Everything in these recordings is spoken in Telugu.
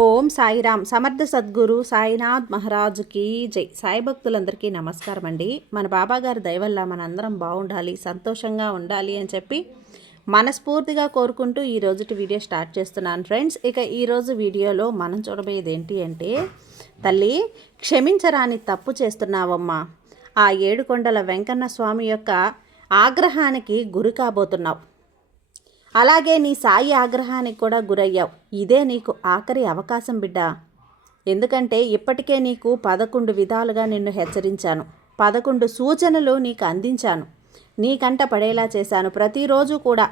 ఓం సాయిరామ్. సమర్థ సద్గురు సాయినాథ్ మహారాజుకి జై. సాయి భక్తులందరికీ నమస్కారం అండి. మన బాబాగారి దయ వల్ల మనందరం బాగుండాలి, సంతోషంగా ఉండాలి అని చెప్పి మనస్ఫూర్తిగా కోరుకుంటూ ఈ రోజుటి వీడియో స్టార్ట్ చేస్తున్నాను ఫ్రెండ్స్. ఇక ఈరోజు వీడియోలో మనం చూడబోయేది ఏంటి అంటే, తల్లి క్షమించరాని తప్పు చేస్తున్నావమ్మా. ఆ ఏడుకొండల వెంకన్న స్వామి యొక్క ఆగ్రహానికి గురి కాబోతున్నావు. అలాగే నీ సాయి ఆగ్రహానికి కూడా గురయ్యావు. ఇదే నీకు ఆఖరి అవకాశం బిడ్డ. ఎందుకంటే ఇప్పటికే నీకు 11 విధాలుగా నిన్ను హెచ్చరించాను, 11 సూచనలు నీకు అందించాను, నీకంట పడేలా చేశాను. ప్రతిరోజు కూడా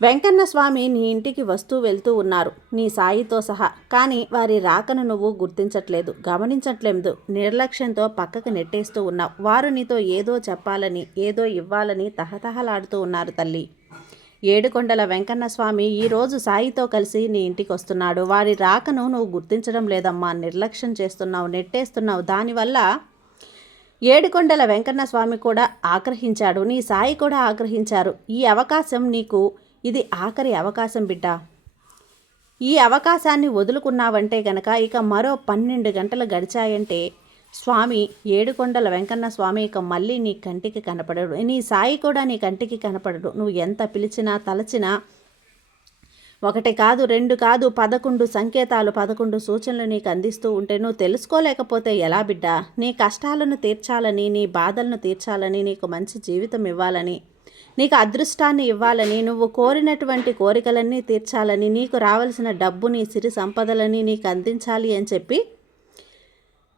వెంకన్న స్వామి నీ ఇంటికి వస్తూ వెళ్తూ ఉన్నారు, నీ సాయితో సహా. కానీ వారి రాకను నువ్వు గుర్తించట్లేదు, గమనించట్లేదు. నిర్లక్ష్యంతో పక్కకు నెట్టేస్తూ ఉన్నావు. వారు నీతో ఏదో చెప్పాలని, ఏదో ఇవ్వాలని తహతహలాడుతూ ఉన్నారు తల్లి. ఏడుకొండల వెంకన్న స్వామి ఈరోజు సాయితో కలిసి నీ ఇంటికి వస్తున్నాడు. వారి రాకను నువ్వు గుర్తించడం లేదమ్మా, నిర్లక్ష్యం చేస్తున్నావు, నెట్టేస్తున్నావు. దానివల్ల ఏడుకొండల వెంకన్న స్వామి కూడా ఆగ్రహించాడు, నీ సాయి కూడా ఆగ్రహించారు. ఈ అవకాశం నీకు ఇది ఆఖరి అవకాశం బిడ్డ. ఈ అవకాశాన్ని వదులుకున్నావంటే గనక ఇక మరో 12 గంటలు గడిచాయంటే స్వామి ఏడుకొండల వెంకన్న స్వామి ఇక మళ్ళీ నీ కంటికి కనపడడు, నీ సాయి కూడా నీ కంటికి కనపడడు. నువ్వు ఎంత పిలిచినా తలచినా ఒకటి కాదు, 2 కాదు, 11 సంకేతాలు, 11 సూచనలు నీకు అందిస్తూ ఉంటే నువ్వు తెలుసుకోలేకపోతే ఎలా బిడ్డ? నీ కష్టాలను తీర్చాలని, నీ బాధలను తీర్చాలని, నీకు మంచి జీవితం ఇవ్వాలని, నీకు అదృష్టాన్ని ఇవ్వాలని, నువ్వు కోరినటువంటి కోరికలన్నీ తీర్చాలని, నీకు రావాల్సిన డబ్బుని, సిరి సంపదలని నీకు అందించాలి అని చెప్పి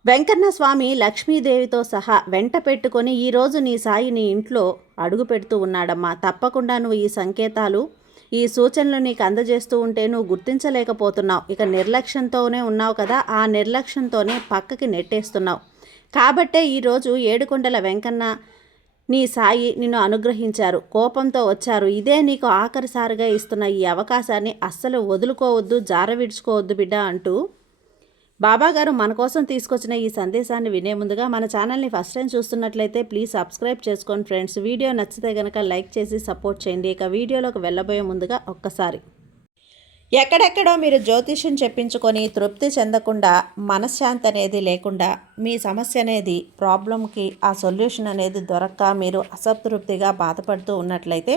వెంకన్న స్వామి లక్ష్మీదేవితో సహా వెంట పెట్టుకొని ఈరోజు నీ సాయి నీ ఇంట్లో అడుగు పెడుతూ ఉన్నాడమ్మా. తప్పకుండా నువ్వు ఈ సంకేతాలు, ఈ సూచనలు నీకు అందజేస్తూ ఉంటే నువ్వు గుర్తించలేకపోతున్నావు. ఇక నిర్లక్ష్యంతోనే ఉన్నావు కదా, ఆ నిర్లక్ష్యంతోనే పక్కకి నెట్టేస్తున్నావు. కాబట్టే ఈరోజు ఏడుకొండల వెంకన్న నీ సాయి నిన్ను అనుగ్రహించారు, కోపంతో వచ్చారు. ఇదే నీకు ఆఖరిసారిగా ఇస్తున్న ఈ అవకాశాన్ని అస్సలు వదులుకోవద్దు, జార విడుచుకోవద్దు బిడ్డ అంటూ బాబాగారు మన కోసం తీసుకొచ్చిన ఈ సందేశాన్ని వినే ముందుగా మన ఛానల్ని ఫస్ట్ టైం చూస్తున్నట్లయితే ప్లీజ్ సబ్స్క్రైబ్ చేసుకోండి ఫ్రెండ్స్. వీడియో నచ్చితే కనుక లైక్ చేసి సపోర్ట్ చేయండి. ఇక వీడియోలోకి వెళ్ళబోయే ముందుగా ఒక్కసారి, ఎక్కడెక్కడో మీరు జ్యోతిష్యం చెప్పించుకొని తృప్తి చెందకుండా, మనశ్శాంతి అనేది లేకుండా, మీ సమస్య అనేది ప్రాబ్లంకి ఆ సొల్యూషన్ అనేది దొరక్క మీరు అసంతృప్తిగా బాధపడుతూ ఉన్నట్లయితే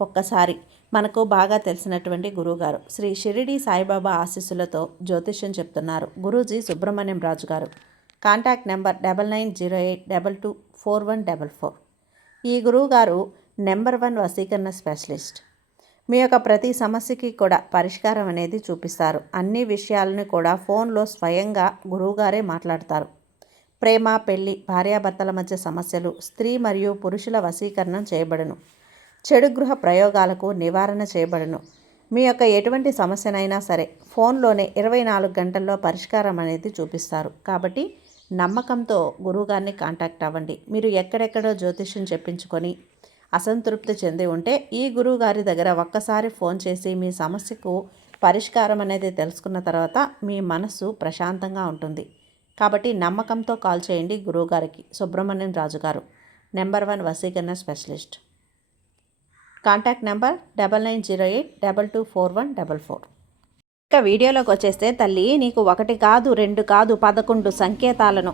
ఒక్కసారి మనకు బాగా తెలిసినటువంటి గురువుగారు శ్రీ షిరిడి సాయిబాబా ఆశీస్సులతో జ్యోతిష్యం చెప్తున్నారు గురూజీ సుబ్రహ్మణ్యం రాజు గారు. Contact number 9908224144. ఈ గురువుగారు నెంబర్ 1 వశీకరణ స్పెషలిస్ట్. మీ యొక్క ప్రతి సమస్యకి కూడా పరిష్కారం అనేది చూపిస్తారు. అన్ని విషయాలను కూడా ఫోన్లో స్వయంగా గురువుగారే మాట్లాడతారు. ప్రేమ, పెళ్లి, భార్యాభర్తల మధ్య సమస్యలు, స్త్రీ మరియు పురుషుల వశీకరణం చేయబడును. చెడు గృహ ప్రయోగాలకు నివారణ చేయబడును. మీ యొక్క ఎటువంటి సమస్యనైనా సరే ఫోన్లోనే 24 గంటల్లో పరిష్కారం అనేది చూపిస్తారు. కాబట్టి నమ్మకంతో గురువుగారిని కాంటాక్ట్ అవ్వండి. మీరు ఎక్కడెక్కడో జ్యోతిష్యం చెప్పించుకొని అసంతృప్తి చెంది ఉంటే ఈ గురువుగారి దగ్గర ఒక్కసారి ఫోన్ చేసి మీ సమస్యకు పరిష్కారం అనేది తెలుసుకున్న తర్వాత మీ మనసు ప్రశాంతంగా ఉంటుంది. కాబట్టి నమ్మకంతో కాల్ చేయండి గురువుగారికి. సుబ్రహ్మణ్యం రాజు గారు, నెంబర్ 1 వశీకరణ స్పెషలిస్ట్. Contact number 9908224144. ఇక వీడియోలోకి వచ్చేస్తే తల్లి, నీకు 1 కాదు, 2 కాదు, 11 సంకేతాలను,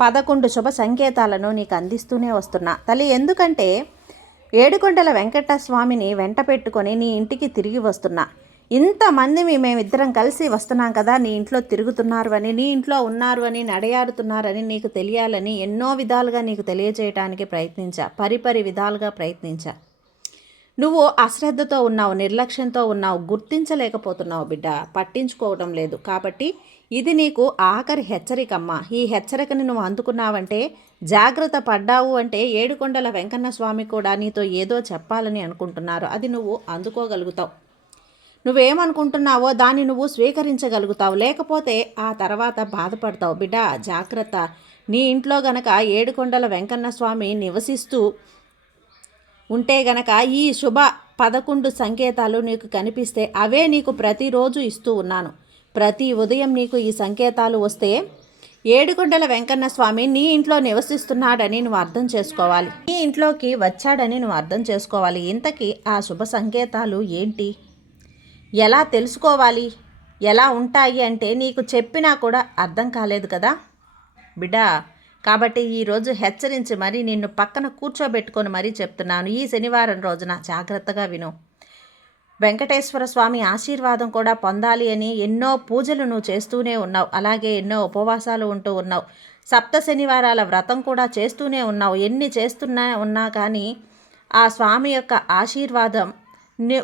11 శుభ సంకేతాలను నీకు అందిస్తూనే వస్తున్నా తల్లి. ఎందుకంటే ఏడుకొండల వెంకట స్వామిని వెంట పెట్టుకొని నీ ఇంటికి తిరిగి వస్తున్నా. ఇంతమంది మేమిద్దరం కలిసి వస్తున్నాం కదా, నీ ఇంట్లో తిరుగుతున్నారు అని, నీ ఇంట్లో ఉన్నారు అని, నడయాడుతున్నారని నీకు తెలియాలని ఎన్నో విధాలుగా నీకు తెలియజేయడానికి ప్రయత్నించా, పరిపరి విధాలుగా ప్రయత్నించా. నువ్వు అశ్రద్ధతో ఉన్నావు, నిర్లక్ష్యంతో ఉన్నావు, గుర్తించలేకపోతున్నావు బిడ్డ, పట్టించుకోవడం లేదు. కాబట్టి ఇది నీకు ఆఖరి హెచ్చరికమ్మా. ఈ హెచ్చరికని నువ్వు అందుకున్నావంటే, జాగ్రత్త పడ్డావు అంటే ఏడుకొండల వెంకన్న స్వామి కూడా నీతో ఏదో చెప్పాలని అనుకుంటున్నారు. అది నువ్వు అందుకోగలుగుతావు. నువ్వేమనుకుంటున్నావో దాన్ని నువ్వు స్వీకరించగలుగుతావు. లేకపోతే ఆ తర్వాత బాధపడతావు బిడ్డ. జాగ్రత్త. నీ ఇంట్లో గనక ఏడుకొండల వెంకన్న స్వామి నివసిస్తూ ఉంటే గనక ఈ శుభ 11 సంకేతాలు నీకు కనిపిస్తే అవే నీకు ప్రతిరోజు ఇస్తూ ఉన్నాను. ప్రతి ఉదయం నీకు ఈ సంకేతాలు వస్తే ఏడుకొండల వెంకన్న స్వామి నీ ఇంట్లో నివసిస్తున్నాడని నువ్వు అర్థం చేసుకోవాలి, నీ ఇంట్లోకి వచ్చాడని నువ్వు అర్థం చేసుకోవాలి. ఇంతకీ ఆ శుభ సంకేతాలు ఏంటి, ఎలా తెలుసుకోవాలి, ఎలా ఉంటాయి అంటే నీకు చెప్పినా కూడా అర్థం కాలేదు కదా బిడ్డా. కాబట్టి ఈరోజు హెచ్చరించి మరీ నిన్ను పక్కన కూర్చోబెట్టుకొని మరీ చెప్తున్నాను. ఈ శనివారం రోజున జాగ్రత్తగా విను. వెంకటేశ్వర స్వామి ఆశీర్వాదం కూడా పొందాలి అని ఎన్నో పూజలు నువ్వు చేస్తూనే ఉన్నావు. అలాగే ఎన్నో ఉపవాసాలు ఉంటూ ఉన్నావు. సప్త శనివారాల వ్రతం కూడా చేస్తూనే ఉన్నావు. ఎన్ని ఉన్నా కానీ ఆ స్వామి యొక్క ఆశీర్వాదం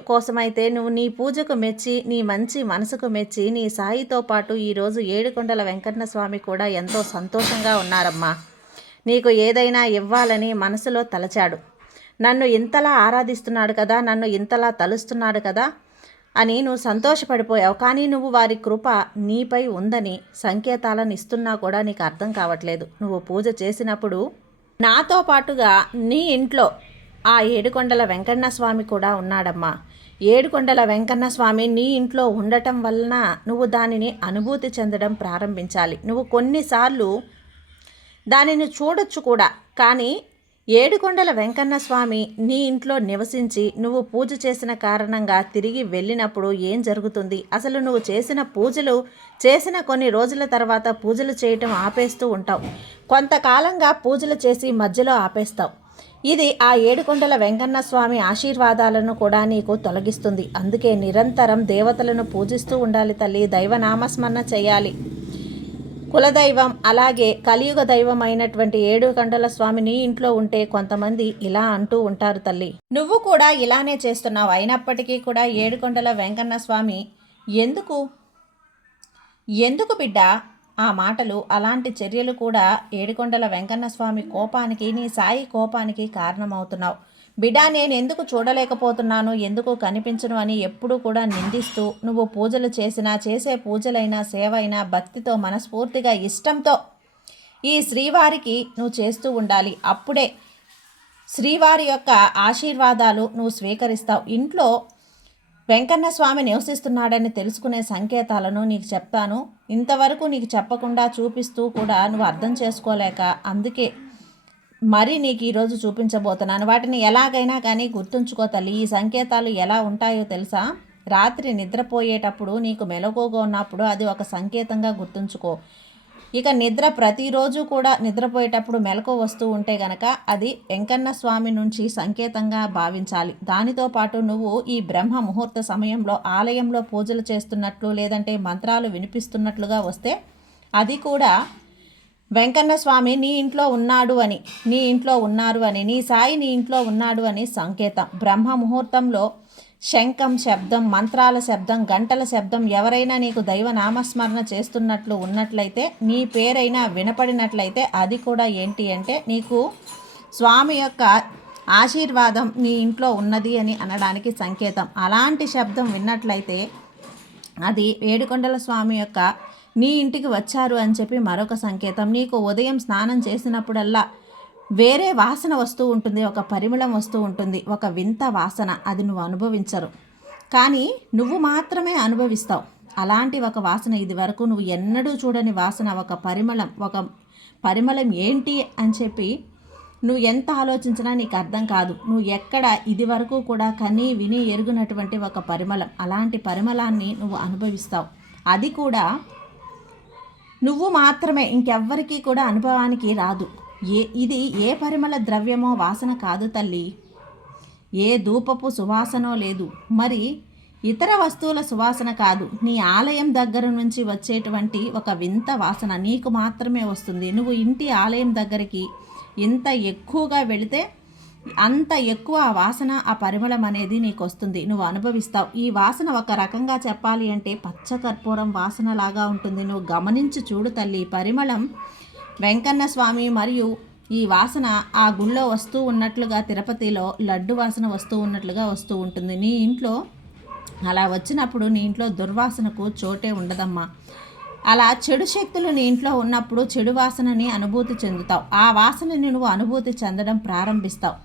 కోసమైతే నువ్వు నీ పూజకు మెచ్చి, నీ మంచి మనసుకు మెచ్చి, నీ సాయితో పాటు ఈరోజు ఏడుకొండల వెంకన్న స్వామి కూడా ఎంతో సంతోషంగా ఉన్నారమ్మా. నీకు ఏదైనా ఇవ్వాలని మనసులో తలచాడు. నన్ను ఇంతలా ఆరాధిస్తున్నాడు కదా, నన్ను ఇంతలా తలుస్తున్నాడు కదా అని నువ్వు సంతోషపడిపోయావు. కానీ నువ్వు వారి కృప నీపై ఉందని సంకేతాలను ఇస్తున్నా కూడా నీకు అర్థం కావట్లేదు. నువ్వు పూజ చేసినప్పుడు నాతో పాటుగా నీ ఇంట్లో ఆ ఏడుకొండల వెంకన్న స్వామి కూడా ఉన్నాడమ్మా. ఏడుకొండల వెంకన్న స్వామి నీ ఇంట్లో ఉండటం వలన నువ్వు దానిని అనుభూతి చెందడం ప్రారంభించాలి. నువ్వు కొన్నిసార్లు దానిని చూడొచ్చు కూడా, కానీ ఏడుకొండల వెంకన్న స్వామి నీ ఇంట్లో నివసించి నువ్వు పూజ చేసిన కారణంగా తిరిగి వెళ్ళినప్పుడు ఏం జరుగుతుంది? అసలు నువ్వు చేసిన కొన్ని రోజుల తర్వాత పూజలు చేయటం ఆపేస్తూ ఉంటావు. కొంతకాలంగా పూజలు చేసి మధ్యలో ఆపేస్తావు. ఇది ఆ ఏడుకొండల వెంకన్న స్వామి ఆశీర్వాదాలను కూడా నీకు తొలగిస్తుంది. అందుకే నిరంతరం దేవతలను పూజిస్తూ ఉండాలి తల్లి. దైవనామస్మరణ చేయాలి. కులదైవం అలాగే కలియుగ దైవం అయినటువంటి ఏడుకొండల స్వామి నీ ఇంట్లో ఉంటే కొంతమంది ఇలా అంటూ ఉంటారు తల్లి, నువ్వు కూడా ఇలానే చేస్తున్నావు. అయినప్పటికీ కూడా ఏడుకొండల వెంకన్న స్వామి ఎందుకు బిడ్డ ఆ మాటలు, అలాంటి చర్యలు కూడా ఏడుకొండల వెంకన్న స్వామి కోపానికి, నీ సాయి కోపానికి కారణమవుతున్నావు. బిడ్డ, నేను ఎందుకు చూడలేకపోతున్నాను, ఎందుకు కనిపించను అని ఎప్పుడూ కూడా నిందిస్తూ నువ్వు పూజలు చేసే పూజలైనా సేవ అయినా భక్తితో మనస్ఫూర్తిగా ఇష్టంతో ఈ శ్రీవారికి నువ్వు చేస్తూ ఉండాలి. అప్పుడే శ్రీవారి యొక్క ఆశీర్వాదాలు నువ్వు స్వీకరిస్తావు. ఇంట్లో వెంకన్న స్వామి నివసిస్తున్నాడని తెలుసుకునే సంకేతాలను నీకు చెప్తాను. ఇంతవరకు నీకు చెప్పకుండా చూపిస్తూ కూడా నువ్వు అర్థం చేసుకోలేక, అందుకే మరి నీకు ఈరోజు చూపించబోతున్నాను. వాటిని ఎలాగైనా కానీ గుర్తుంచుకో తల్లి. ఈ సంకేతాలు ఎలా ఉంటాయో తెలుసా? రాత్రి నిద్రపోయేటప్పుడు నీకు మెలకువగా ఉన్నప్పుడు అది ఒక సంకేతంగా గుర్తుంచుకో. ఇక ప్రతిరోజు కూడా నిద్రపోయేటప్పుడు మెలకువ వస్తూ ఉంటే గనక అది వెంకన్న స్వామి నుంచి సంకేతంగా భావించాలి. దానితో పాటు నువ్వు ఈ బ్రహ్మ ముహూర్త సమయంలో ఆలయంలో పూజలు చేస్తున్నట్లు లేదంటే మంత్రాలు వినిపిస్తున్నట్లుగా వస్తే అది కూడా వెంకన్న స్వామి నీ ఇంట్లో ఉన్నారు అని, నీ సాయి నీ ఇంట్లో ఉన్నాడు అని సంకేతం. బ్రహ్మ ముహూర్తంలో శంఖం శబ్దం, మంత్రాల శబ్దం, గంటల శబ్దం, ఎవరైనా నీకు దైవ నామస్మరణ చేస్తున్నట్లు ఉన్నట్లయితే, నీ పేరైనా వినపడినట్లయితే అది కూడా ఏంటి అంటే నీకు స్వామి యొక్క ఆశీర్వాదం నీ ఇంట్లో ఉన్నది అని అనడానికి సంకేతం. అలాంటి శబ్దం విన్నట్లయితే అది ఏడుకొండల స్వామి యొక్క నీ ఇంటికి వచ్చారు అని చెప్పి మరొక సంకేతం. నీకు ఉదయం స్నానం చేసినప్పుడల్లా వేరే వాసన వస్తూ ఉంటుంది, ఒక పరిమళం వస్తూ ఉంటుంది, ఒక వింత వాసన. అది నువ్వు అనుభవించరు, కానీ నువ్వు మాత్రమే అనుభవిస్తావు. అలాంటి ఒక వాసన, ఇది వరకు నువ్వు ఎన్నడూ చూడని వాసన, ఒక పరిమళం ఏంటి అని చెప్పి నువ్వు ఎంత ఆలోచించినా నీకు అర్థం కాదు. నువ్వు ఎక్కడ ఇది వరకు కూడా కని విని ఎరుగునటువంటి ఒక పరిమళం, అలాంటి పరిమళాన్ని నువ్వు అనుభవిస్తావు. అది కూడా నువ్వు మాత్రమే, ఇంకెవ్వరికీ కూడా అనుభవానికి రాదు. ఇది ఏ పరిమళ ద్రవ్యమో వాసన కాదు తల్లి, ఏ ధూపపు సువాసనో లేదు, మరి ఇతర వస్తువుల సువాసన కాదు. నీ ఆలయం దగ్గర నుంచి వచ్చేటువంటి ఒక వింత వాసన నీకు మాత్రమే వస్తుంది. నువ్వు ఇంటి ఆలయం దగ్గరికి ఇంత ఎక్కువగా వెళితే అంత ఎక్కువ ఆ వాసన, ఆ పరిమళం అనేది నీకు వస్తుంది, నువ్వు అనుభవిస్తావు. ఈ వాసన ఒక రకంగా చెప్పాలి అంటే పచ్చకర్పూరం వాసన లాగా ఉంటుంది. నువ్వు గమనించి చూడు తల్లి. పరిమళం వెంకన్న స్వామి మరియు ఈ వాసన ఆ గుళ్ళో వస్తూ ఉన్నట్లుగా, తిరుపతిలో లడ్డు వాసన వస్తూ ఉన్నట్లుగా వస్తూ ఉంటుంది. నీ ఇంట్లో అలా వచ్చినప్పుడు నీ ఇంట్లో దుర్వాసనకు చోటే ఉండదమ్మా. అలా చెడు శక్తులు నీ ఇంట్లో ఉన్నప్పుడు చెడు వాసనని అనుభూతి చెందుతావు. ఆ వాసనని నువ్వు అనుభూతి చెందడం ప్రారంభిస్తావు.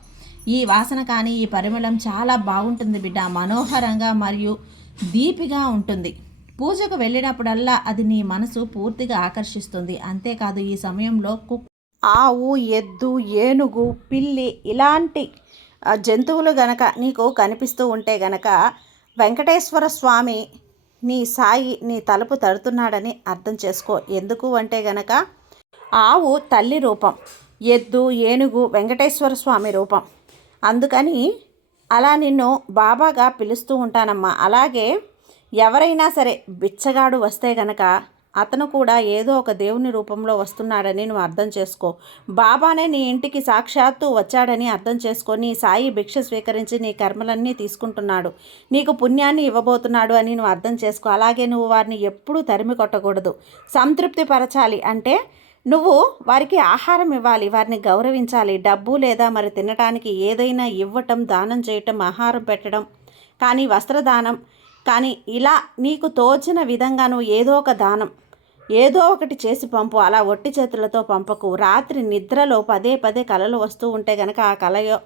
ఈ వాసన కానీ ఈ పరిమళం చాలా బాగుంటుంది బిడ్డ, మనోహరంగా మరియు దీపిగా ఉంటుంది. పూజకు వెళ్ళినప్పుడల్లా అది నీ మనసు పూర్తిగా ఆకర్షిస్తుంది. అంతేకాదు ఈ సమయంలో ఆవు, ఎద్దు, ఏనుగు, పిల్లి ఇలాంటి జంతువులు గనక నీకు కనిపిస్తూ ఉంటే గనక వెంకటేశ్వర స్వామి నీ సాయి నీ తలుపు తడుతున్నాడని అర్థం చేసుకో. ఎందుకు అంటే గనక ఆవు తల్లి రూపం, ఎద్దు ఏనుగు వెంకటేశ్వర స్వామి రూపం. అందుకని అలా నిన్ను బాబాగా పిలుస్తూ ఉంటానమ్మా. అలాగే ఎవరైనా సరే బిచ్చగాడు వస్తే గనక అతను కూడా ఏదో ఒక దేవుని రూపంలో వస్తున్నాడని నువ్వు అర్థం చేసుకో. బాబానే నీ ఇంటికి సాక్షాత్తు వచ్చాడని అర్థం చేసుకో. నీ సాయి భిక్ష స్వీకరించి నీ కర్మలన్నీ తీసుకుంటున్నాడు, నీకు పుణ్యాన్ని ఇవ్వబోతున్నాడు అని నువ్వు అర్థం చేసుకో. అలాగే నువ్వు వారిని ఎప్పుడూ తరిమి కొట్టకూడదు, సంతృప్తి పరచాలి. అంటే నువ్వు వారికి ఆహారం ఇవ్వాలి, వారిని గౌరవించాలి. డబ్బు లేదా మరి తినడానికి ఏదైనా ఇవ్వటం, దానం చేయటం, ఆహారం పెట్టడం, కానీ వస్త్రదానం కానీ ఇలా నీకు తోచిన విధంగా నువ్వు ఏదో ఒక దానం ఏదో ఒకటి చేసి పంపు. అలా ఒట్టి చేతులతో పంపకు. రాత్రి నిద్రలో పదే పదే కలలు వస్తూ ఉంటే కనుక ఆ కలయో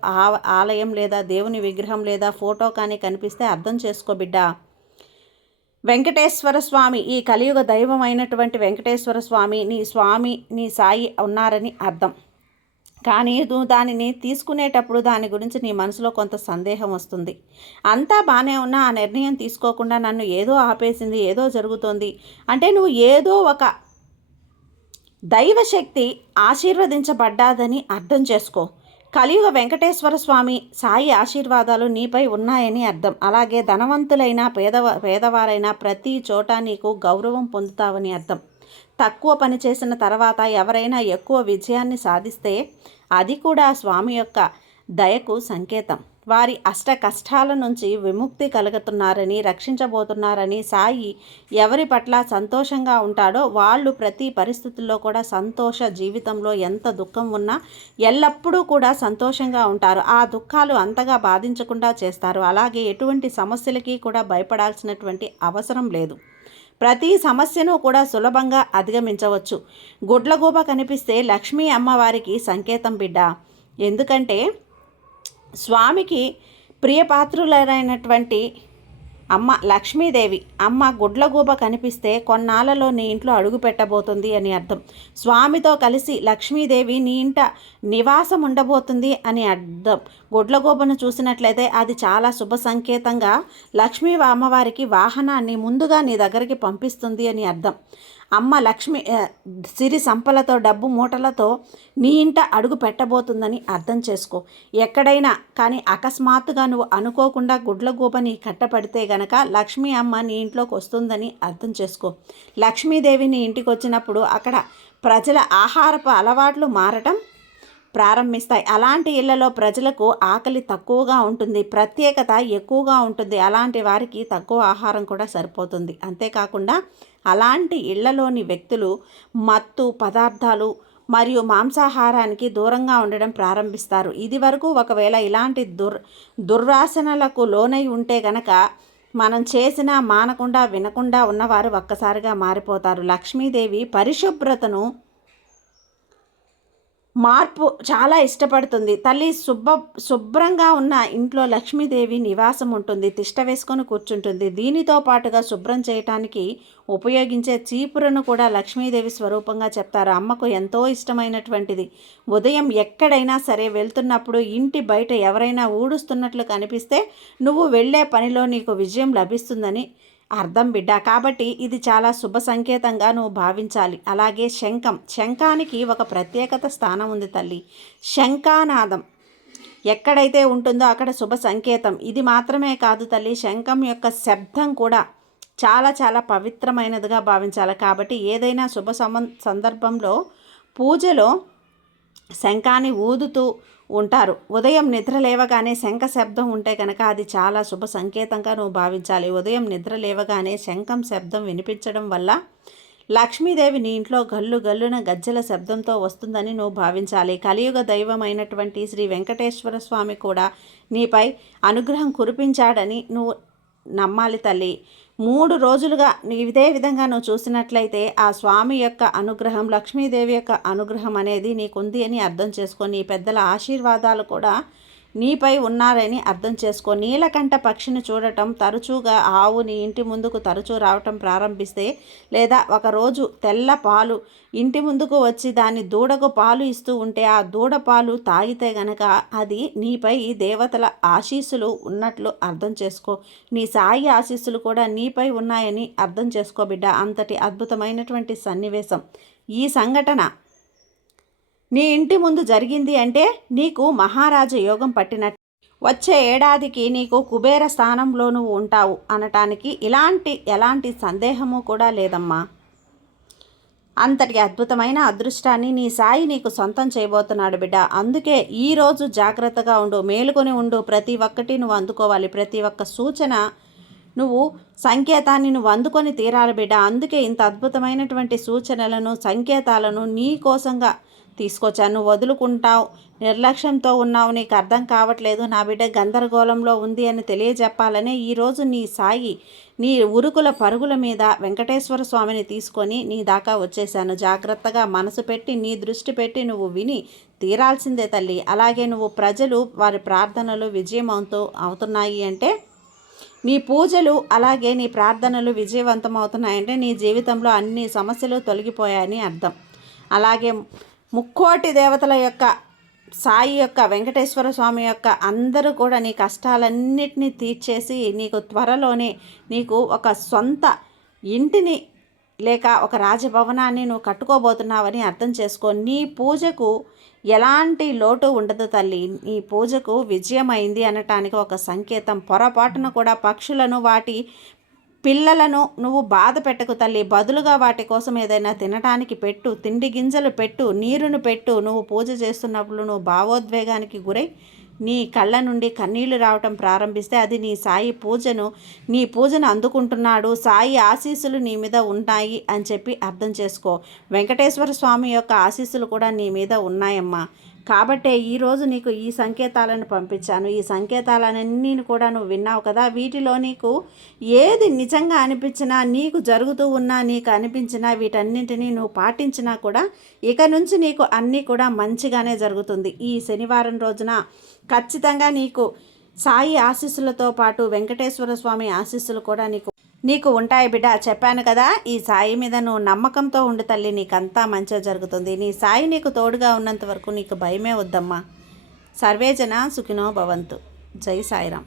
ఆలయం లేదా దేవుని విగ్రహం లేదా ఫోటో కానీ కనిపిస్తే అర్థం చేసుకో బిడ్డ. వెంకటేశ్వర స్వామి, ఈ కలియుగ దైవమైనటువంటి వెంకటేశ్వర స్వామి నీ సాయి ఉన్నారని అర్థం. కానీ నువ్వు దానిని తీసుకునేటప్పుడు దాని గురించి నీ మనసులో కొంత సందేహం వస్తుంది. అంతా బాగానే ఉన్నా ఆ నిర్ణయం తీసుకోకుండా నన్ను ఏదో ఆపేసింది, ఏదో జరుగుతోంది అంటే నువ్వు ఏదో ఒక దైవశక్తి ఆశీర్వదించబడ్డాదని అర్థం చేసుకో. కలియుగ వెంకటేశ్వర స్వామి సాయి ఆశీర్వాదాలు నీపై ఉన్నాయని అర్థం. అలాగే ధనవంతులైన పేదవారైనా ప్రతి చోట నీకు గౌరవం పొందుతావని అర్థం. తక్కువ పని చేసిన తర్వాత ఎవరైనా ఎక్కువ విజయాన్ని సాధిస్తే అది కూడా స్వామి యొక్క దయకు సంకేతం. వారి అష్ట కష్టాల నుంచి విముక్తి కలుగుతున్నారని, రక్షించబోతున్నారని. సాయి ఎవరి పట్ల సంతోషంగా ఉంటాడో వాళ్ళు ప్రతి పరిస్థితుల్లో కూడా సంతోష జీవితంలో ఎంత దుఃఖం ఉన్నా ఎల్లప్పుడూ కూడా సంతోషంగా ఉంటారు. ఆ దుఃఖాలు అంతగా బాధించకుండా చేస్తారు. అలాగే ఎటువంటి సమస్యలకి కూడా భయపడాల్సినటువంటి అవసరం లేదు. ప్రతి సమస్యను కూడా సులభంగా అధిగమించవచ్చు. గుడ్లగూబ కనిపిస్తే లక్ష్మీ అమ్మవారికి సంకేతం బిడ్డ. ఎందుకంటే స్వామికి ప్రియపాత్రులైనటువంటి అమ్మ లక్ష్మీదేవి. అమ్మ గుడ్లగూబ కనిపిస్తే కొన్నాళ్ళలో నీ ఇంట్లో అడుగు పెట్టబోతుంది అని అర్థం. స్వామితో కలిసి లక్ష్మీదేవి నీ ఇంట నివాసం ఉండబోతుంది అని అర్థం. గుడ్లగూబను చూసినట్లయితే అది చాలా శుభ సంకేతంగా లక్ష్మీ అమ్మవారికి వాహనాన్ని ముందుగా నీ దగ్గరికి పంపిస్తుంది అని అర్థం. అమ్మ లక్ష్మి సిరి సంపలతో, డబ్బు మూటలతో నీ ఇంట అడుగు పెట్టబోతుందని అర్థం చేసుకో. ఎక్కడైనా కానీ అకస్మాత్తుగా నువ్వు అనుకోకుండా గుడ్లగూబని కట్టపడితే గనక లక్ష్మీ అమ్మ నీ ఇంట్లోకి వస్తుందని అర్థం చేసుకో. లక్ష్మీదేవి నీ ఇంటికి వచ్చినప్పుడు అక్కడ ప్రజల ఆహారపు అలవాట్లు మారటం ప్రారంభిస్తాయి. అలాంటి ఇళ్లలో ప్రజలకు ఆకలి తక్కువగా ఉంటుంది, ప్రత్యేకత ఎక్కువగా ఉంటుంది. అలాంటి వారికి తక్కువ ఆహారం కూడా సరిపోతుంది. అంతేకాకుండా అలాంటి ఇళ్లలోని వ్యక్తులు మత్తు పదార్థాలు మరియు మాంసాహారానికి దూరంగా ఉండడం ప్రారంభిస్తారు. ఇది వరకు ఒకవేళ ఇలాంటి దుర్వాసనలకు లోనై ఉంటే గనక మనం చేసినా మానకుండా వినకుండా ఉన్నవారు ఒక్కసారిగా మారిపోతారు. లక్ష్మీదేవి పరిశుభ్రతను మార్పు చాలా ఇష్టపడుతుంది. తల్లి శుభ్రంగా ఉన్న ఇంట్లో లక్ష్మీదేవి నివాసం ఉంటుంది, తిష్ట వేసుకొని కూర్చుంటుంది. దీనితో పాటుగా శుభ్రం చేయటానికి ఉపయోగించే చీపురను కూడా లక్ష్మీదేవి స్వరూపంగా చెప్తారు. అమ్మకు ఎంతో ఇష్టమైనటువంటిది. ఉదయం ఎక్కడైనా సరే వెళ్తున్నప్పుడు ఇంటి బయట ఎవరైనా ఊడుస్తున్నట్లు కనిపిస్తే నువ్వు వెళ్ళే పనిలో నీకు విజయం లభిస్తుందని అర్థం బిడ్డ. కాబట్టి ఇది చాలా శుభ సంకేతంగా నువ్వు భావించాలి. అలాగే శంఖానికి ఒక ప్రత్యేకత స్థానం ఉంది తల్లి. శంఖానాదం ఎక్కడైతే ఉంటుందో అక్కడ శుభ సంకేతం. ఇది మాత్రమే కాదు తల్లి, శంఖం యొక్క శబ్దం కూడా చాలా చాలా పవిత్రమైనదిగా భావించాలి. కాబట్టి ఏదైనా శుభ సందర్భంలో పూజలో శంఖాన్ని ఊదుతూ ఉంటారు. ఉదయం నిద్ర లేవగానే శంఖ శబ్దం ఉంటే కనుక అది చాలా శుభ సంకేతంగా నువ్వు భావించాలి. ఉదయం నిద్ర లేవగానే శంఖం శబ్దం వినిపించడం వల్ల లక్ష్మీదేవి నీ ఇంట్లో గల్లు గల్లున గజ్జల శబ్దంతో వస్తుందని నువ్వు భావించాలి. కలియుగ దైవమైనటువంటి శ్రీ వెంకటేశ్వర స్వామి కూడా నీపై అనుగ్రహం కురిపించాడని నువ్వు నమ్మాలి తల్లి. 3 రోజులుగా ఇదే విధంగా నువ్వు చూసినట్లయితే ఆ స్వామి యొక్క అనుగ్రహం, లక్ష్మీదేవి యొక్క అనుగ్రహం అనేది నీకుంది అని అర్థం చేసుకొని పెద్దల ఆశీర్వాదాలు కూడా నీపై ఉన్నారని అర్థం చేసుకో. నీలకంఠ పక్షిని చూడటం, తరచుగా ఆవు నీ ఇంటి ముందుకు తరచూ రావటం ప్రారంభిస్తే, లేదా ఒకరోజు తెల్ల పాలు ఇంటి ముందుకు వచ్చి దాని దూడకు పాలు ఇస్తూ ఉంటే ఆ దూడ పాలు తాగితే గనక అది నీపై ఈ దేవతల ఆశీస్సులు ఉన్నట్లు అర్థం చేసుకో. నీ సాయి ఆశీస్సులు కూడా నీపై ఉన్నాయని అర్థం చేసుకో బిడ్డ. అంతటి అద్భుతమైనటువంటి సన్నివేశం ఈ సంఘటన నీ ఇంటి ముందు జరిగింది అంటే నీకు మహారాజ యోగం పట్టినట్టు. వచ్చే ఏడాదికి నీకు కుబేర స్థానంలో నువ్వు ఉంటావు అనటానికి ఎలాంటి సందేహము కూడా లేదమ్మా. అంతటి అద్భుతమైన అదృష్టాన్ని నీ సాయి నీకు సొంతం చేయబోతున్నాడు బిడ్డ. అందుకే ఈరోజు జాగ్రత్తగా ఉండు, మేలుకొని ఉండు. ప్రతి ఒక్కటి నువ్వు అందుకోవాలి. ప్రతి ఒక్క సూచన నువ్వు సంకేతాన్ని నువ్వు అందుకొని తీరాలి బిడ్డ. అందుకే ఇంత అద్భుతమైనటువంటి సూచనలను సంకేతాలను నీ కోసంగా తీసుకొచ్చాను. నువ్వు వదులుకుంటావు, నిర్లక్ష్యంతో ఉన్నావు, నీకు అర్థం కావట్లేదు, నా బిడ్డ గందరగోళంలో ఉంది అని తెలియజెప్పాలనే ఈరోజు నీ సాయి నీ ఉరుకుల పరుగుల మీద వెంకటేశ్వర స్వామిని తీసుకొని నీ దాకా వచ్చేసాను. జాగ్రత్తగా మనసు పెట్టి నీ దృష్టి పెట్టి నువ్వు విని తీరాల్సిందే తల్లి. అలాగే నువ్వు ప్రజలు వారి ప్రార్థనలు విజయం అవుతున్నాయి అంటే, నీ పూజలు అలాగే నీ ప్రార్థనలు విజయవంతం అవుతున్నాయంటే నీ జీవితంలో అన్ని సమస్యలు తొలగిపోయాయని అర్థం. అలాగే ముక్కోటి దేవతల యొక్క సాయి యొక్క వెంకటేశ్వర స్వామి యొక్క అందరూ కూడా నీ కష్టాలన్నిటినీ తీర్చేసి నీకు త్వరలోనే నీకు ఒక సొంత ఇంటిని లేక ఒక రాజభవనాన్ని నువ్వు కట్టుకోబోతున్నావని అర్థం చేసుకో. నీ పూజకు ఎలాంటి లోటు ఉండదు తల్లి. నీ పూజకు విజయమైంది అనటానికి ఒక సంకేతం. పొరపాటున కూడా పక్షులను వాటి పిల్లలను నువ్వు బాధ పెట్టకు తల్లి. బదులుగా వాటి కోసం ఏదైనా తినటానికి పెట్టు, తిండి గింజలు పెట్టు, నీరును పెట్టు. నువ్వు పూజ చేస్తున్నప్పుడు నువ్వు భావోద్వేగానికి గురై నీ కళ్ళ నుండి కన్నీళ్లు రావటం ప్రారంభిస్తే అది నీ సాయి నీ పూజను అందుకుంటున్నాడు, సాయి ఆశీస్సులు నీ మీద ఉన్నాయి అని చెప్పి అర్థం చేసుకో. వెంకటేశ్వర స్వామి యొక్క ఆశీస్సులు కూడా నీ మీద ఉన్నాయమ్మా. కాబట్టే ఈరోజు నీకు ఈ సంకేతాలను పంపించాను. ఈ సంకేతాలన్నీ కూడా నువ్వు విన్నావు కదా. వీటిలో నీకు ఏది నిజంగా అనిపించినా, నీకు జరుగుతూ ఉన్నా, నీకు అనిపించినా, వీటన్నింటినీ నువ్వు పాటించినా కూడా ఇక నుంచి నీకు అన్నీ కూడా మంచిగానే జరుగుతుంది. ఈ శనివారం రోజున ఖచ్చితంగా నీకు సాయి ఆశీస్సులతో పాటు వెంకటేశ్వర స్వామి ఆశీస్సులు కూడా నీకు ఉంటాయి బిడ్డ. చెప్పాను కదా, ఈ సాయి మీద నువ్వు నమ్మకంతో ఉండు తల్లి, నీకంతా మంచిగా జరుగుతుంది. నీ సాయి నీకు తోడుగా ఉన్నంత వరకు నీకు భయమే వద్దమ్మా. సర్వేజన సుఖినో భవంతు. జై సాయిరాం.